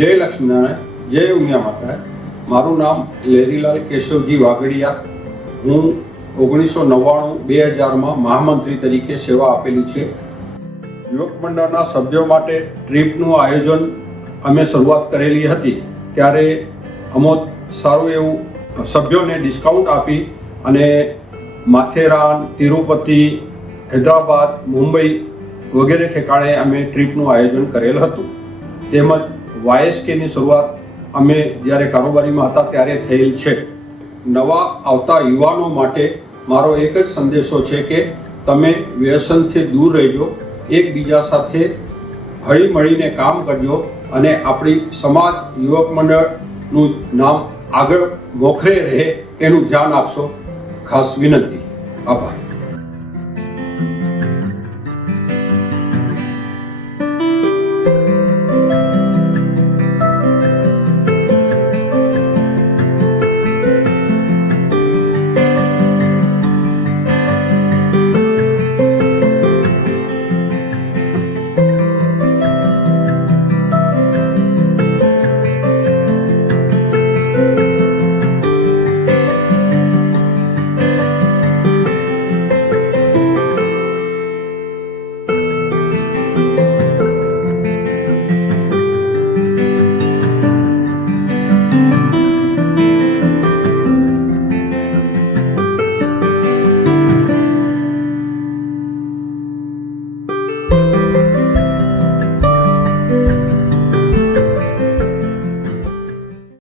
જય લક્ષ્મીનારાયણ, જય ઉમિયા માતા. મારું નામ લેરીલાલ કેશવજી વાગડિયા. હું 1999-2000માં મહામંત્રી તરીકે સેવા આપેલી છે. યુવક મંડળના સભ્યો માટે ટ્રીપનું આયોજન અમે શરૂઆત કરેલી હતી ત્યારે અમો સારું એવું સભ્યોને ડિસ્કાઉન્ટ આપી અને માથેરાન, તિરુપતિ, હૈદરાબાદ, મુંબઈ વગેરે ઠેકાણે અમે ટ્રીપનું આયોજન કરેલ હતું. તેમજ YSKની શરૂઆત અમે જ્યારે કારોબારીમાં હતા ત્યારે થયેલ છે. નવા આવતા યુવાનો માટે મારો એક જ સંદેશો છે કે તમે વ્યસનથી દૂર રહેજો, એકબીજા સાથે હળી મળીને કામ કરજો અને આપણી સમાજ યુવક મંડળનું નામ આગળ મોખરે રહે એનું ધ્યાન આપશો. ખાસ વિનંતી. આભાર.